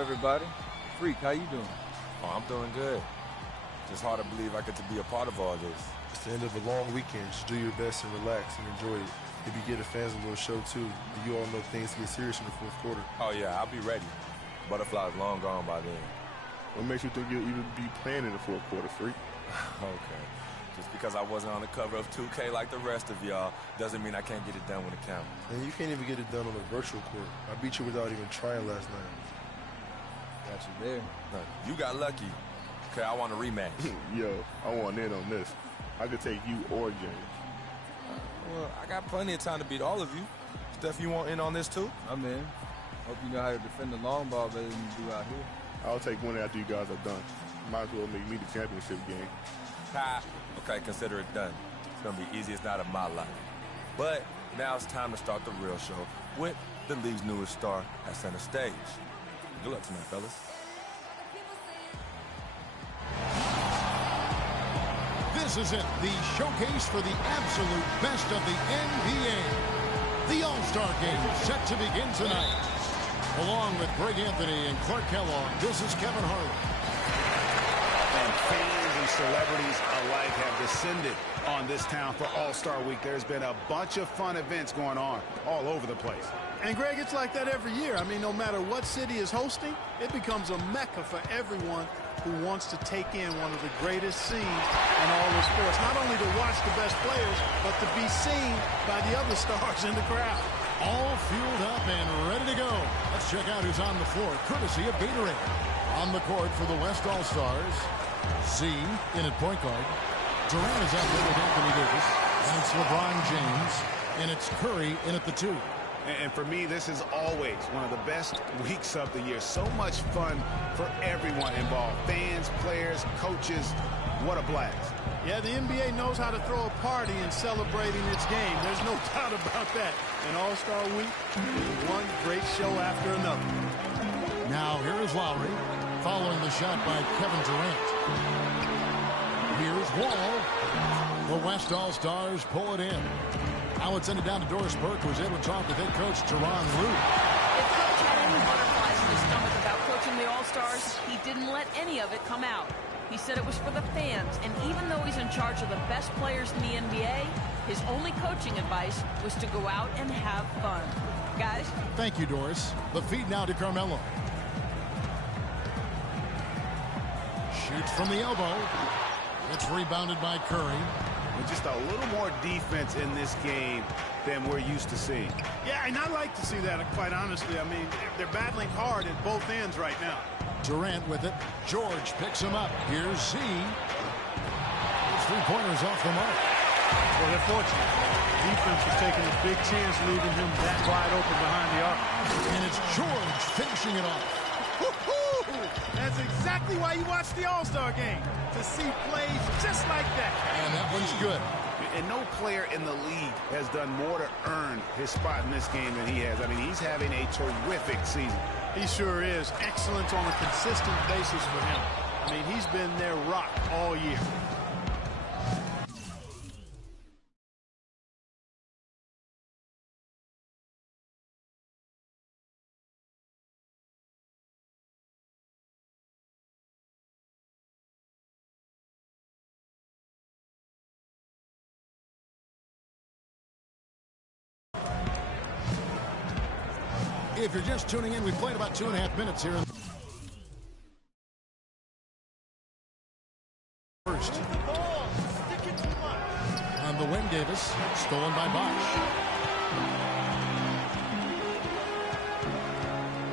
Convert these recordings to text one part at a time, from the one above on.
everybody? Freak, how you doing? Oh, I'm doing good. Just hard to believe I get to be a part of all this. It's the end of a long weekend. Just do your best and relax and enjoy it. Maybe give the fans a little show, too. You all know things get serious in the fourth quarter. Oh, yeah, I'll be ready. Butterfly's long gone by then. What makes you think you'll even be playing in the fourth quarter, Freak? Okay. Just because I wasn't on the cover of 2K like the rest of y'all doesn't mean I can't get it done when it counts. And you can't even get it done on a virtual court. I beat you without even trying last night. Got you there. No, you got lucky. Okay, I want a rematch. Yo, I want in on this. I could take you or James. Well, I got plenty of time to beat all of you. Steph, you want in on this too? I'm in. Hope you know how to defend the long ball better than you do out here. I'll take one after you guys are done. Might as well make me the championship game. Ha! Okay, consider it done. It's gonna be easiest night of my life. But now it's time to start the real show with the league's newest star at center stage. Good luck tonight, fellas. This is it, the showcase for the absolute best of the NBA. The All-Star Game set to begin tonight. Along with Greg Anthony and Clark Kellogg, this is Kevin Harlan. And fans and celebrities alike have descended on this town for All-Star Week. There's been a bunch of fun events going on all over the place. And, Greg, it's like that every year. I mean, no matter what city is hosting, it becomes a mecca for everyone who wants to take in one of the greatest scenes in all of sports. Not only to watch the best players, but to be seen by the other stars in the crowd. All fueled up and ready to go. Let's check out who's on the floor, courtesy of Gatorade. On the court for the West All-Stars, Z in at point guard. Durant is out there with Anthony Davis. And it's LeBron James. And it's Curry in at the 2. And for me, this is always one of the best weeks of the year. So much fun for everyone involved. Fans, players, coaches. What a blast. Yeah, the NBA knows how to throw a party in celebrating its game. There's no doubt about that. And All-Star Week is one great show after another. Now here is Lowry, following the shot by Kevin Durant. Here's Wall. The West All-Stars pull it in. Now it's sent it down to Doris Burke, who was able to talk with head coach Tyronn Lue. If Coach had any butterflies in his stomach about coaching the All-Stars, he didn't let any of it come out. He said it was for the fans, and even though he's in charge of the best players in the NBA, his only coaching advice was to go out and have fun. Guys? Thank you, Doris. The feed now to Carmelo. Shoots from the elbow. It's rebounded by Curry. And just a little more defense in this game than we're used to seeing. Yeah, and I like to see that, quite honestly. I mean, they're battling hard at both ends right now. Durant with it. George picks him up. Here's Z. His three-pointers off the mark. Well, they're fortunate. Defense is taking a big chance, leaving him that wide open behind the arc. And it's George finishing it off. That's exactly why you watch the All-Star Game, to see plays just like that. And that one's good. And no player in the league has done more to earn his spot in this game than he has. I mean, he's having a terrific season. He sure is. Excellent on a consistent basis for him. I mean, he's been their rock all year. If you're just tuning in, we played about 2.5 minutes here. First. On the wing, Davis. Stolen by Bosh.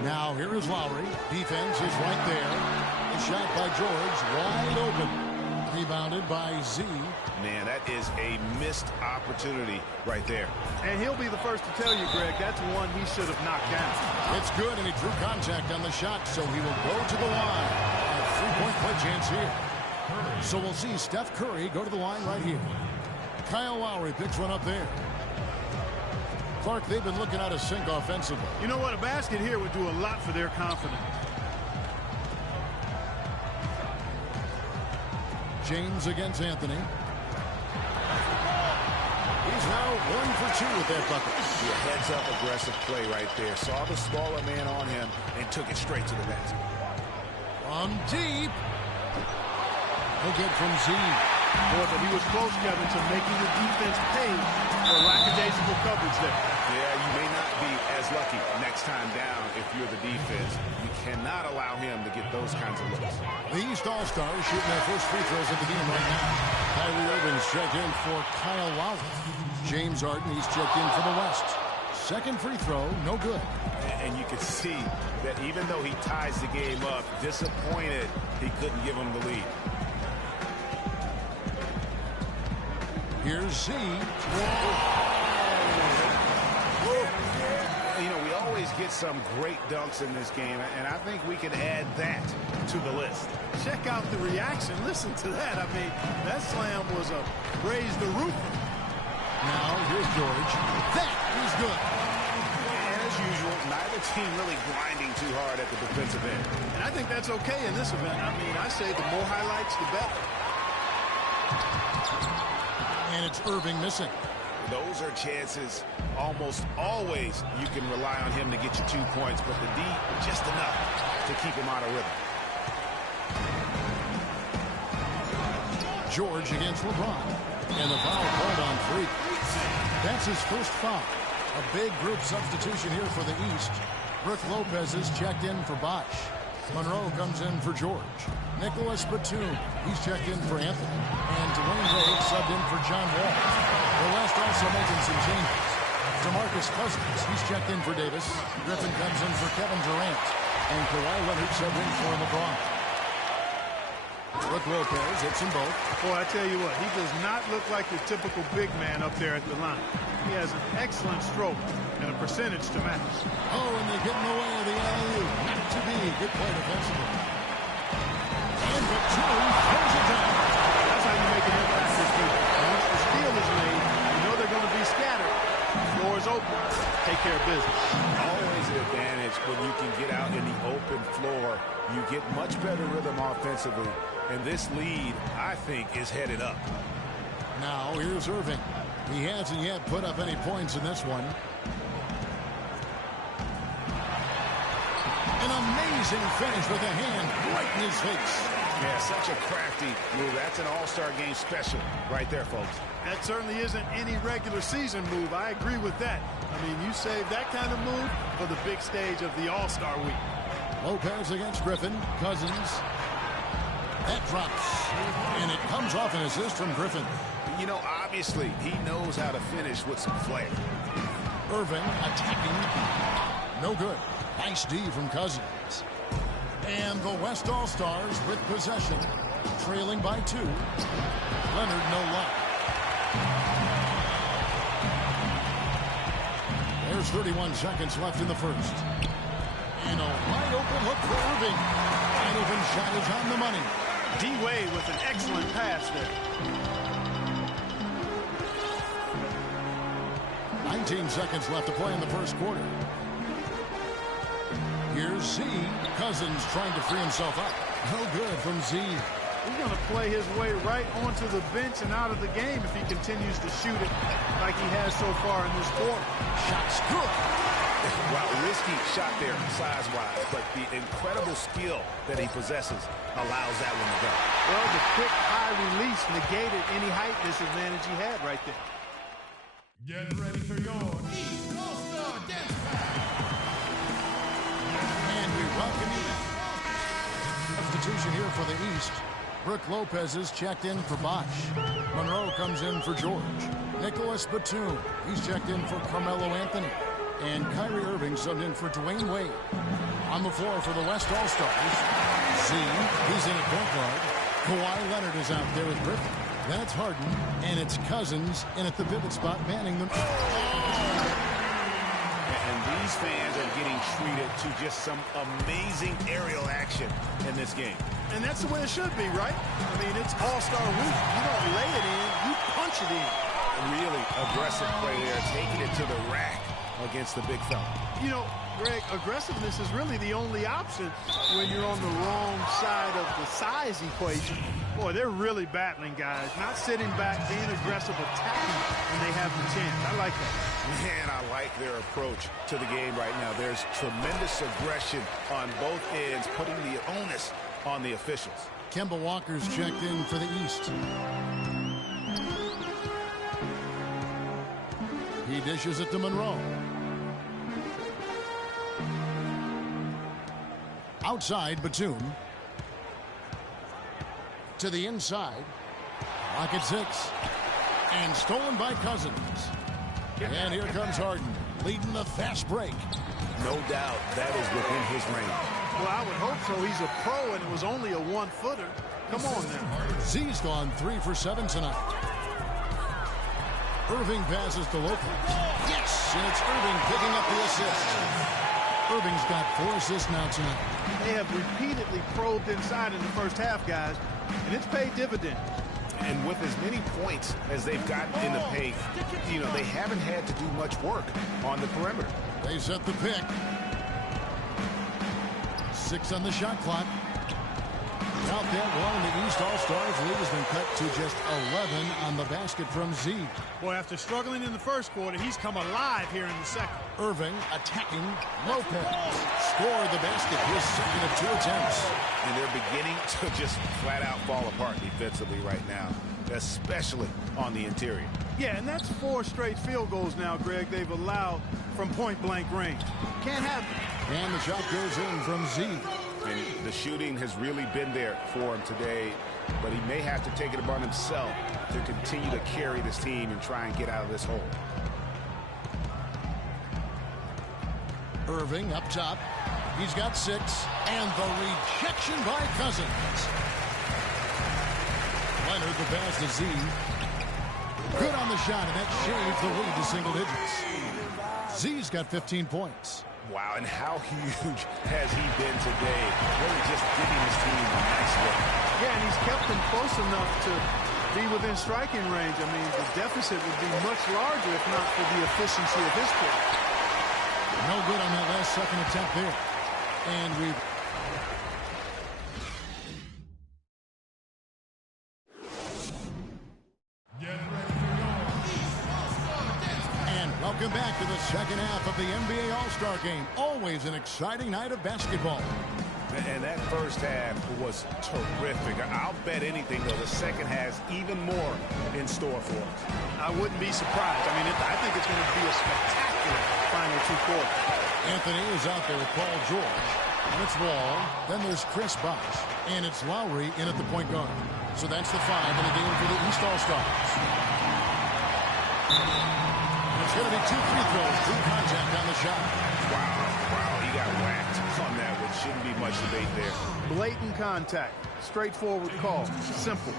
Now here is Lowry. Defense is right there. The shot by George. Wide open. Rebounded by Z. Man, that is a missed opportunity right there. And he'll be the first to tell you, Greg, that's one he should have knocked down. It's good, and he drew contact on the shot, so he will go to the line. A three-point play chance here. So we'll see Steph Curry go to the line right here. Kyle Lowry picks one up there. Clark, they've been looking out of sync offensively. You know what? A basket here would do a lot for their confidence. James against Anthony. He He's now 1 for 2 with that bucket. Yeah, heads-up aggressive play right there. Saw the smaller man on him and took it straight to the basket. From deep. No good from Z. Boy, but he was close, Kevin, to making the defense pay for lackadaisical coverage there. Yeah, you may not be as lucky next time down if you're the defense. You cannot allow him to get those kinds of looks. The East All-Stars shooting their first free throws of the game right now. Kyrie Irving's checked in for Kyle Lowry. James Harden, he's checked in for the West. Second free throw, no good. And you can see that even though he ties the game up, disappointed he couldn't give him the lead. Here's Z. You know, we always get some great dunks in this game, and I think we can add that to the list. Check out the reaction. Listen to that. I mean, that slam was a raise the roof. Now, here's George. That is good. And as usual, neither team really grinding too hard at the defensive end. And I think that's okay in this event. I mean, I say the more highlights, the better. And it's Irving missing. Those are chances almost always you can rely on him to get you 2 points, but the D just enough to keep him out of rhythm. George against LeBron. And the foul called on Freak. That's his first foul. A big group substitution here for the East. Brook Lopez is checked in for Bosch. Monroe comes in for George. Nicholas Batum, he's checked in for Anthony. And Dwayne Wade subbed in for John Wall. The West also making some changes. DeMarcus Cousins, he's checked in for Davis. Griffin comes in for Kevin Durant. And Kawhi Leonard subbed in for LeBron. Brook Lopez hits them both. Boy, I tell you what, he does not look like your typical big man up there at the line. He has an excellent stroke and a percentage to match. Oh, and they're getting away with the alley-oop. Not to be. Good play defensively. And Batum throws it down. That's how you make an impact this game. Once the steal is made, you know they're going to be scattered. The floor is open. Take care of business. Always an advantage when you can get out in the open floor. You get much better rhythm offensively. And this lead, I think, is headed up. Now, here's Irving. He hasn't yet put up any points in this one. An amazing finish with a hand right in his face. Yeah, such a crafty move. That's an all-star game special right there, folks. That certainly isn't any regular season move. I agree with that. I mean, you save that kind of move for the big stage of the All-Star Week. Lopez against Griffin. Cousins. That drops. And it comes off an assist from Griffin. You know, obviously, he knows how to finish with some flair. Irving attacking. No good. Nice D from Cousins. And the West All-Stars with possession. Trailing by 2. Leonard, no luck. There's 31 seconds left in the first. And a wide open look for Irving. Wide open shot is on the money. D-Wade with an excellent pass there. 19 seconds left to play in the first quarter. Here's Z. Cousins trying to free himself up. No good from Z. He's going to play his way right onto the bench and out of the game if he continues to shoot it like he has so far in this quarter. Shot's good. Wow, risky shot there size-wise, but the incredible skill that he possesses allows that one to go. Well, the quick high release negated any height disadvantage he had right there. Get ready for your East All-Star Dance Pack. And we welcome you back. Substitution here for the East. Brook Lopez is checked in for Bosch. Monroe comes in for George. Nicholas Batum, he's checked in for Carmelo Anthony. And Kyrie Irving subbed in for Dwayne Wade. On the floor for the West All-Stars. Z, he's in at point guard. Kawhi Leonard is out there with Griffin. Then it's Harden, and it's Cousins in at the pivot spot, manning them. And these fans are getting treated to just some amazing aerial action in this game. And that's the way it should be, right? I mean, it's All-Star Week. You don't lay it in, you punch it in. Really aggressive play there, taking it to the rack against the big fella. You know, Greg, aggressiveness is really the only option when you're on the wrong side of the size equation. Boy, they're really battling, guys. Not sitting back, being aggressive, attacking when they have the chance. I like that. Man, I like their approach to the game right now. There's tremendous aggression on both ends, putting the onus on the officials. Kemba Walker's checked in for the East. He dishes it to Monroe. Outside, Batum. To the inside. Lock at 6. And stolen by Cousins. And here comes Harden, leading the fast break. No doubt that is within his range. Well, I would hope so. He's a pro, and it was only a one-footer. Come on now. Z's gone 3 for 7 tonight. Irving passes to Lopez. Yes, and it's Irving picking up the assist. Irving's got 4 assists now tonight. They have repeatedly probed inside in the first half, guys, and it's paid dividends. And with as many points as they've gotten in the paint, you know, they haven't had to do much work on the perimeter. They set the pick. 6 on the shot clock. Out that one, the East All-Stars lead has been cut to just 11 on the basket from Z. Boy, after struggling in the first quarter, he's come alive here in the second. Irving attacking Lopez. Scored the basket, his second of 2 attempts. And they're beginning to just flat out fall apart defensively right now, especially on the interior. Yeah, and that's 4 straight field goals now, Greg, they've allowed from point-blank range. Can't have it. And the shot goes in from Z. And the shooting has really been there for him today, but he may have to take it upon himself to continue to carry this team and try and get out of this hole. Irving up top. He's got 6. And the rejection by Cousins. Leonard the pass to Z. Good on the shot, and that shaves the lead to single digits. Z's got 15 points. Wow, and how huge has he been today? Really just giving his team a nice look. Yeah, and he's kept them close enough to be within striking range. I mean, the deficit would be much larger if not for the efficiency of his play. No good on that last second attempt there. And we've... Welcome back to the second half of the NBA All-Star Game. Always an exciting night of basketball. And that first half was terrific. I'll bet anything, though, the second has even more in store for us. I wouldn't be surprised. I mean, I think it's going to be a spectacular final 2 quarters. Anthony is out there with Paul George. And it's Wall. Then there's Chris Bosh. And it's Lowry in at the point guard. So that's the 5 in the game for the East All-Stars. It's going to be 2 free throws, 2 contact on the shot. Wow, he got whacked on that, which shouldn't be much debate there. Blatant contact, straightforward call, simple.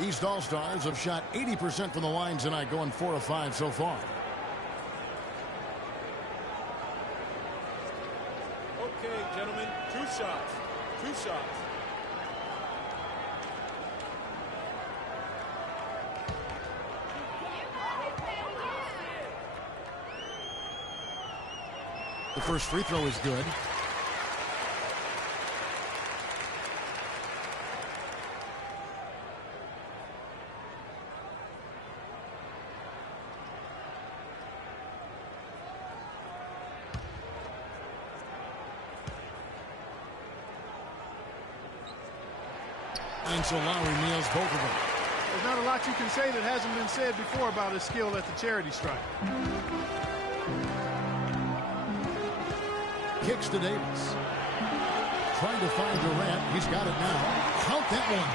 The East All-Stars have shot 80% from the line tonight, going 4 of 5 so far. Okay, gentlemen, 2 shots. 2 shots. The first free throw is good. And so Lowry nails both of them. There's not a lot you can say that hasn't been said before about his skill at the charity stripe. Kicks to Davis. Trying to find Durant. He's got it now. Count that one.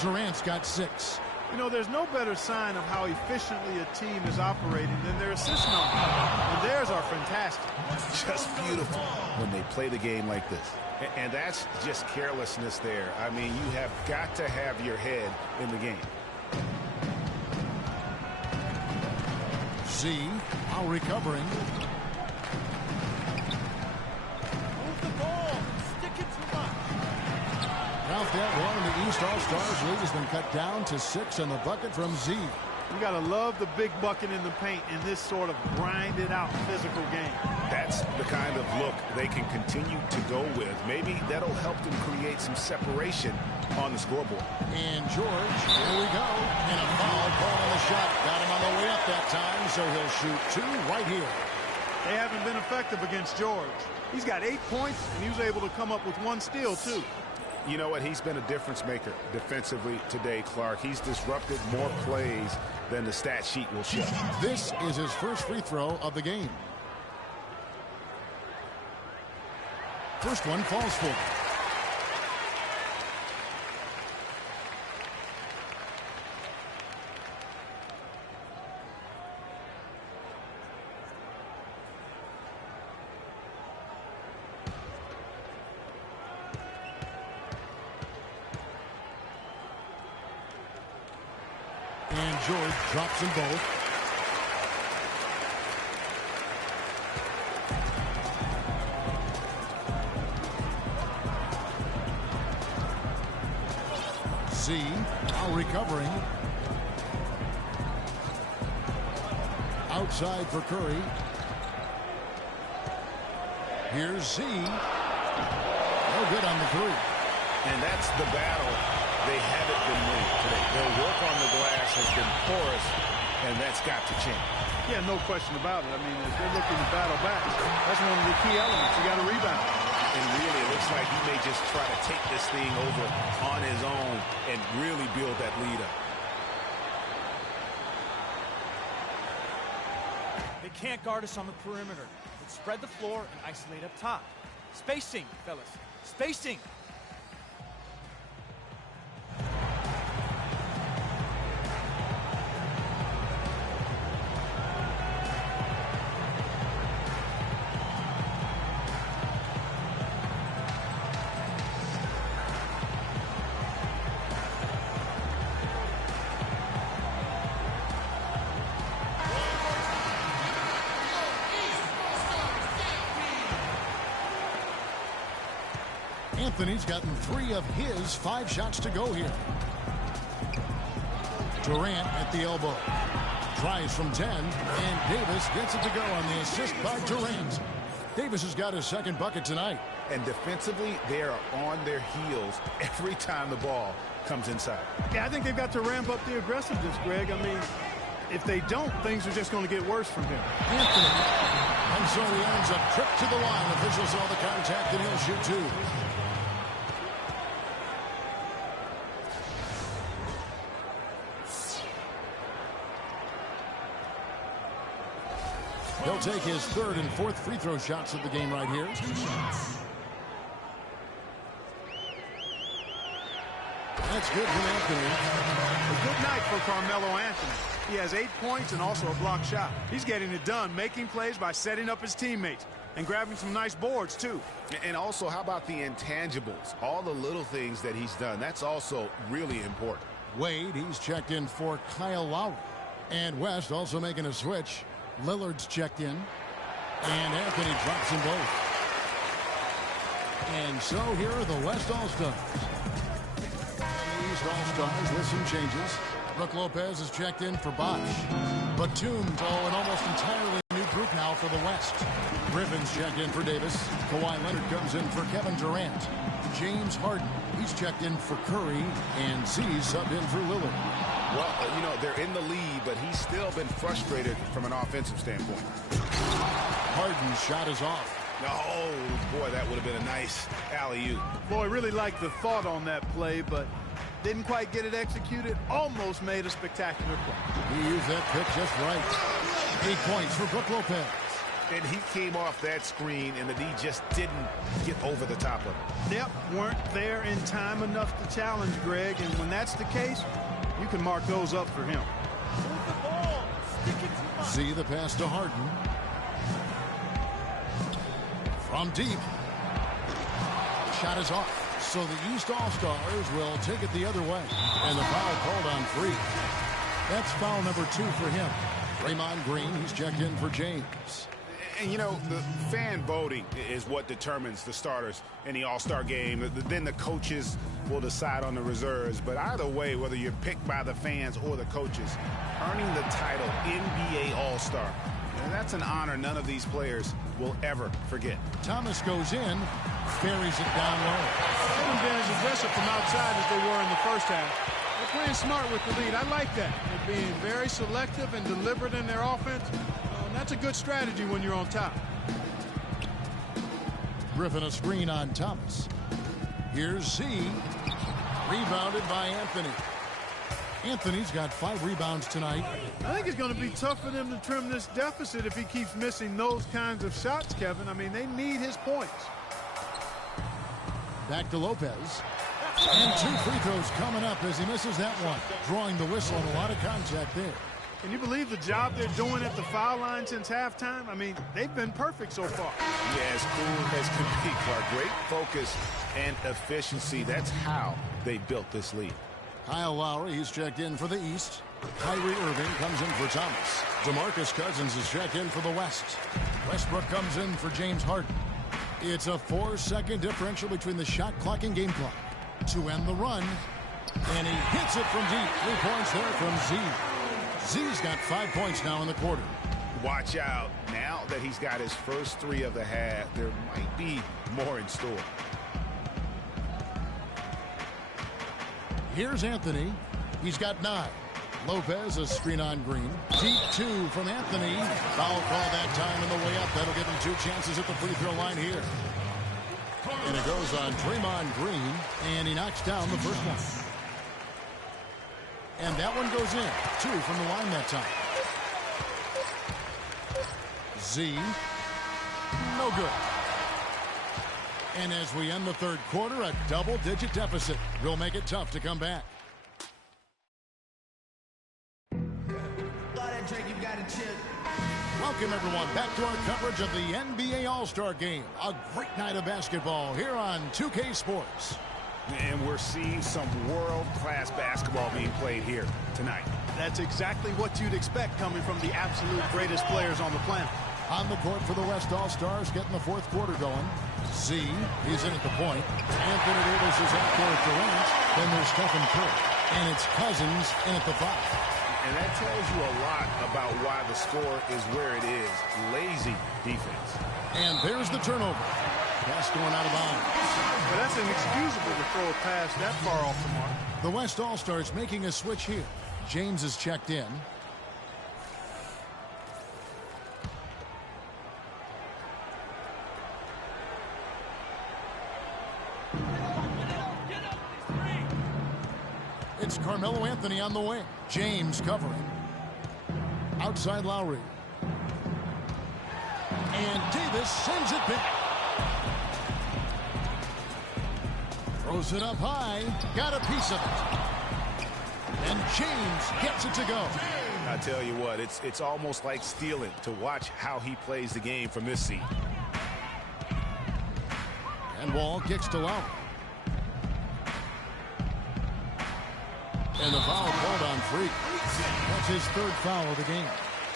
Durant's got 6. You know, there's no better sign of how efficiently a team is operating than their assist number. And theirs are fantastic. Just beautiful when they play the game like this. And that's just carelessness there. I mean, you have got to have your head in the game. Z now recovering. Out that one, the East All-Stars lead has been cut down to 6 on the bucket from Z. You got to love the big bucket in the paint in this sort of grinded-out physical game. That's the kind of look they can continue to go with. Maybe that'll help them create some separation on the scoreboard. And George, here we go. And a foul called on the shot. Got him on the way up that time, so he'll shoot 2 right here. They haven't been effective against George. He's got 8 points, and he was able to come up with 1 steal, too. You know what? He's been a difference maker defensively today, Clark. He's disrupted more plays than the stat sheet will show. This is his first free throw of the game. First one falls for him. And George drops them both. Z now recovering. Outside for Curry. Here's Z. No good on the 3. And that's the battle they haven't been winning today. Their work on the glass has been porous, and that's got to change. Yeah, no question about it. I mean, if they're looking to battle back, that's one of the key elements. You got to rebound. And really, it looks like he may just try to take this thing over on his own and really build that lead up. They can't guard us on the perimeter. Let's spread the floor and isolate up top. Spacing, fellas. Spacing. Anthony's gotten 3 of his 5 shots to go here. Durant at the elbow. Tries from 10, and Davis gets it to go on the assist by Durant. Davis has got his 2nd bucket tonight. And defensively, they are on their heels every time the ball comes inside. Yeah, I think they've got to ramp up the aggressiveness, Greg. I mean, if they don't, things are just going to get worse from him. Anthony. And so he earns a trip to the line. Officials saw the contact, and he'll shoot 2. He'll take his 3rd and 4th free throw shots of the game right here. 2 shots. That's good from Anthony. A good night for Carmelo Anthony. He has 8 points and also a block shot. He's getting it done, making plays by setting up his teammates and grabbing some nice boards, too. And also, how about the intangibles? All the little things that he's done. That's also really important. Wade, he's checked in for Kyle Lowry. And West also making a switch. Lillard's checked in. And Anthony drops them both. And so here are the West All-Stars. East All-Stars with some changes. Brook Lopez is checked in for Bosh. Batum, an almost entirely new group now for the West. Griffin's checked in for Davis. Kawhi Leonard comes in for Kevin Durant. James Harden, he's checked in for Curry. And Z's subbed in for Lillard. Well, you know, they're in the lead, but he's still been frustrated from an offensive standpoint. Harden's shot is off. Oh, boy, that would have been a nice alley-oop. Boy, really liked the thought on that play, but didn't quite get it executed. Almost made a spectacular play. He used that pick just right. 8 points for Brook Lopez. And he came off that screen, and the D just didn't get over the top of it. Yep, weren't there in time enough to challenge Greg, and when that's the case, you can mark those up for him. Move the ball. Stick it to him. See the pass to Harden. From deep. Shot is off. So the East All-Stars will take it the other way. And the foul called on Free. That's foul number 2 for him. Draymond Green, he's checked in for James. And, you know, the fan voting is what determines the starters in the All-Star game. Then the coaches will decide on the reserves. But either way, whether you're picked by the fans or the coaches, earning the title NBA All-Star And that's an honor none of these players will ever forget. Thomas goes in, buries it down low. They haven't been as aggressive from outside as they were in the first half. They're playing smart with the lead. I like that. They're being very selective and deliberate in their offense. That's a good strategy when you're on top. Griffin a screen on Thomas. Here's Z. Rebounded by Anthony. Anthony's got 5 rebounds tonight. I think it's going to be tough for them to trim this deficit if he keeps missing those kinds of shots, Kevin. I mean, they need his points. Back to Lopez. And 2 free throws coming up as he misses that one. Drawing the whistle and a lot of contact there. Can you believe the job they're doing at the foul line since halftime? I mean, they've been perfect so far. Yeah, as cool as can be, Clark. Great focus and efficiency. That's how they built this lead. Kyle Lowry, he's checked in for the East. Kyrie Irving comes in for Thomas. DeMarcus Cousins is checked in for the West. Westbrook comes in for James Harden. It's a 4-second differential between the shot clock and game clock to end the run. And he hits it from deep. 3 points there from Z. Z's got 5 points now in the quarter. Watch out. Now that he's got his first 3 of the half, there might be more in store. Here's Anthony. He's got 9. Lopez, a screen on Green. Deep 2 from Anthony. Foul call that time in the way up. That'll give him 2 chances at the free throw line here. And it goes on Draymond Green, and he knocks down the first one. And that one goes in. 2 from the line that time. Z. No good. And as we end the third quarter, a double-digit deficit will make it tough to come back. Welcome, everyone, back to our coverage of the NBA All-Star Game. A great night of basketball here on 2K Sports. And we're seeing some world-class basketball being played here tonight. That's exactly what you'd expect coming from the absolute greatest players on the planet. On the court for the West All-Stars, getting the fourth quarter going. Z, he's in at the point. Anthony Davis is out there at Durant. Then there's Stephen Curry. And it's Cousins in at the 5. And that tells you a lot about why the score is where it is. Lazy defense. And there's the turnover. Pass going out of bounds. But that's inexcusable to throw a pass that far off the mark. The West All-Stars making a switch here. James is checked in. It's Carmelo Anthony on the wing. James covering. Outside Lowry. And Davis sends it back. Throws it up high. Got a piece of it. And James gets it to go. I tell you what, it's almost like stealing to watch how he plays the game from this seat. And Wall kicks to Lowry. And the foul called on Freak. That's his 3rd foul of the game.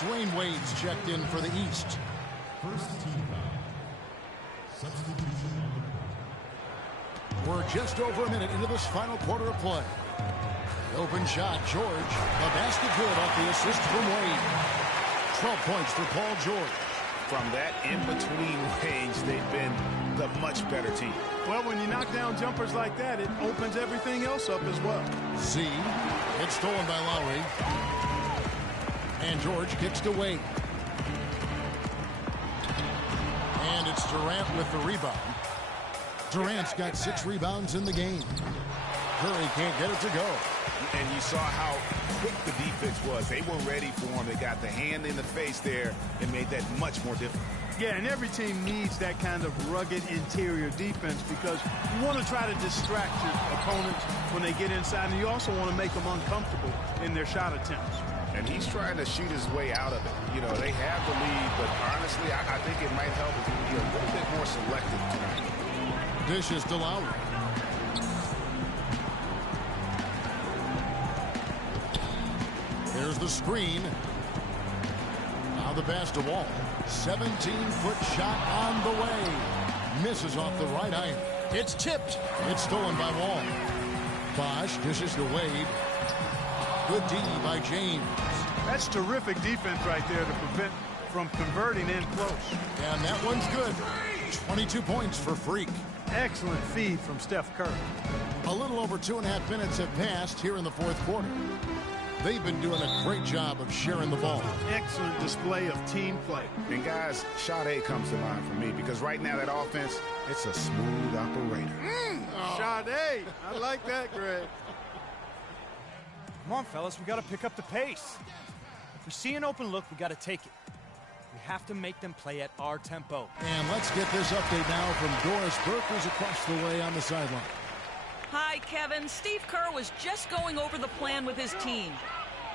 Dwayne Wade's checked in for the East. First team foul. Substitution on the We're just over a minute into this final quarter of play. The open shot, George. The basket good off the assist from Wade. 12 points for Paul George. From that in-between range, they've been the much better team. Well, when you knock down jumpers like that, it opens everything else up as well. Z. It's stolen by Lowry. And George kicks to Wade. And it's Durant with the rebound. Durant's got 6 rebounds in the game. Curry can't get it to go. And you saw how quick the defense was. They were ready for him. They got the hand in the face there and made that much more difficult. Yeah, and every team needs that kind of rugged interior defense because you want to try to distract your opponents when they get inside, and you also want to make them uncomfortable in their shot attempts. And he's trying to shoot his way out of it. You know, they have the lead, but honestly, I think it might help if he can be a little bit more selective tonight. Dishes to Lowry. There's the screen. Now the pass to Wall. 17-foot shot on the way. Misses off the right iron. It's tipped. It's stolen by Wall. Bosh dishes to Wade. Good D by James. That's terrific defense right there to prevent from converting in close. And that one's good. 22 points for Freak. Excellent feed from Steph Curry. A little over 2.5 minutes have passed here in the fourth quarter. They've been doing a great job of sharing the ball. Excellent display of team play. And guys, Sade comes to mind for me because right now that offense, it's a smooth operator. Sade, I like that, Greg. Come on, fellas, we got to pick up the pace. If we see an open look, we got to take it. We have to make them play at our tempo. And let's get this update now from Doris Burke, who's across the way on the sideline. Hi, Kevin. Steve Kerr was just going over the plan with his team.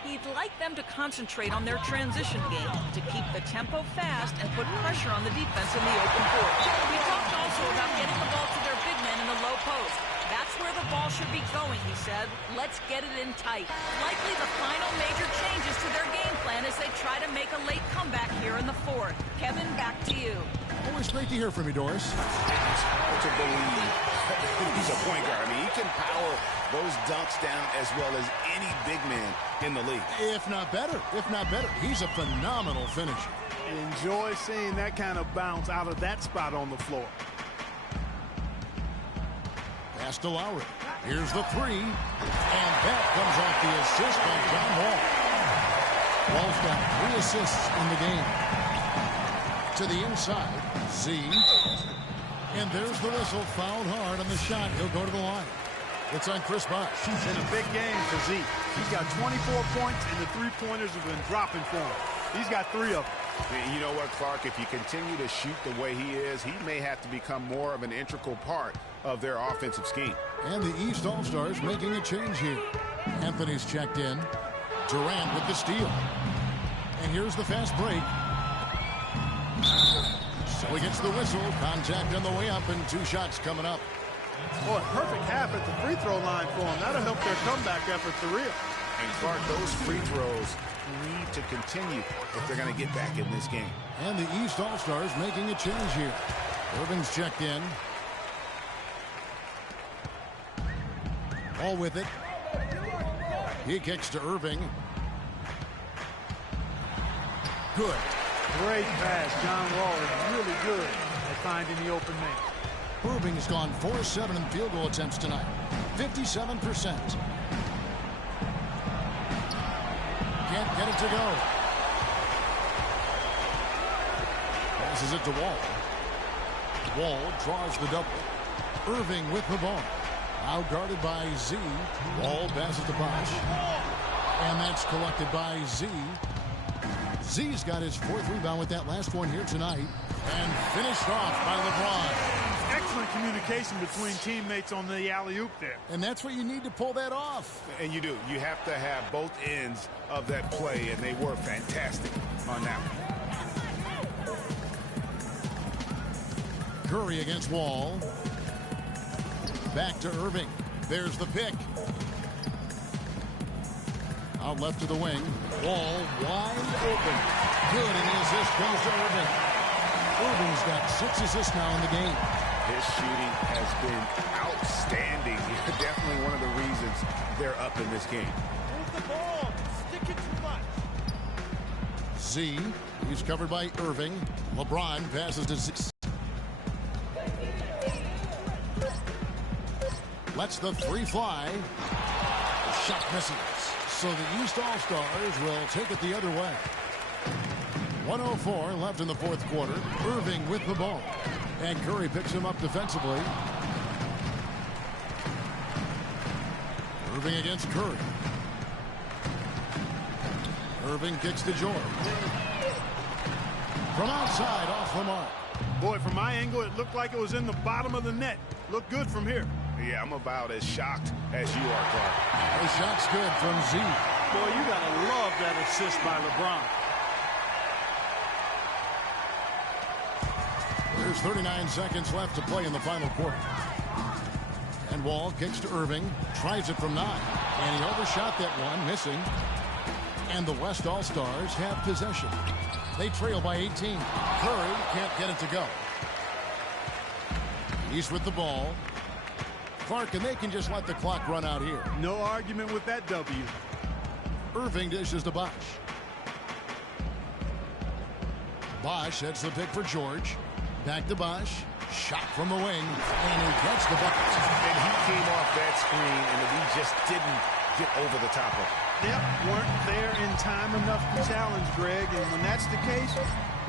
He'd like them to concentrate on their transition game to keep the tempo fast and put pressure on the defense in the open court. We talked also about getting the ball to their big men in the low post. That's where the ball should be going, he said. Let's get it in tight. Likely the final major changes to their game plan as they try to make a late comeback here in the fourth. Kevin, back to you. Always great to hear from you, Doris. It's hard to believe he's a point guard. I mean, he can power those dunks down as well as any big man in the league. If not better. He's a phenomenal finisher. Enjoy seeing that kind of bounce out of that spot on the floor. Pass to Lowry. Here's the three. And that comes off the assist by John Wall. Wall's got 3 assists in the game. To the inside, Z. And there's the whistle. Fouled hard on the shot. He'll go to the line. It's on Chris Bosh. He's in a big game for Z. He's got 24 points, and the three-pointers have been dropping for him. He's got 3 of them. And you know what, Clark? If you continue to shoot the way he is, he may have to become more of an integral part of their offensive scheme. And the East All-Stars making a change here. Anthony's checked in. Durant with the steal. And here's the fast break. So he gets the whistle. Contact on the way up, and 2 shots coming up. Boy, perfect half at the free throw line for him. That'll help their comeback effort for real. And Clark, those free throws need to continue if they're going to get back in this game. And the East All-Stars making a change here. Irving's checked in. All with it. He kicks to Irving. Good. Great pass. John Wall is really good at finding the open man. Irving's gone 4-7 in field goal attempts tonight. 57%. Can't get it to go. Passes it to Wall. Wall draws the double. Irving with the ball. Now guarded by Z. Wall passes to Bosh. And that's collected by Z. Z's got his 4th rebound with that last one here tonight. And finished off by LeBron. Excellent communication between teammates on the alley-oop there. And that's what you need to pull that off. And you do. You have to have both ends of that play, and they were fantastic on that one. Curry against Wall. Back to Irving. There's the pick. Out left to the wing. Wall wide open. Good, and the assist goes to Irving. Irving's got 6 assists now in the game. His shooting has been outstanding. Definitely one of the reasons they're up in this game. Move the ball. Stick it too much. Z. He's covered by Irving. LeBron passes to Z. Lets the 3 fly. The shot misses. So the East All-Stars will take it the other way. 1:04 left in the fourth quarter. Irving with the ball. And Curry picks him up defensively. Irving against Curry. Irving kicks to George. From outside, off the mark. Boy, from my angle, it looked like it was in the bottom of the net. Looked good from here. Yeah, I'm about as shocked as you are, Clark. The shot's good from Z. Boy, you got to love that assist by LeBron. There's 39 seconds left to play in the final quarter. And Wall kicks to Irving. Tries it from 9. And he overshot that one, missing. And the West All-Stars have possession. They trail by 18. Curry can't get it to go. He's with the ball. Clark, and they can just let the clock run out here. No argument with that W. Irving dishes to Bosh. Bosch sets the pick for George. Back to Bosch. Shot from the wing. And he gets the bucket. And he came off that screen, and he just didn't get over the top of it. Yep, weren't there in time enough to challenge Greg. And when that's the case,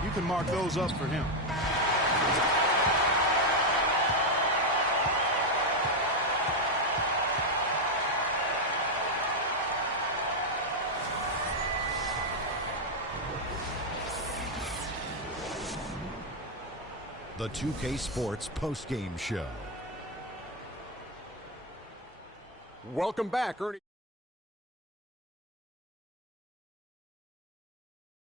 you can mark those up for him. The 2K Sports postgame show. Welcome back, Ernie.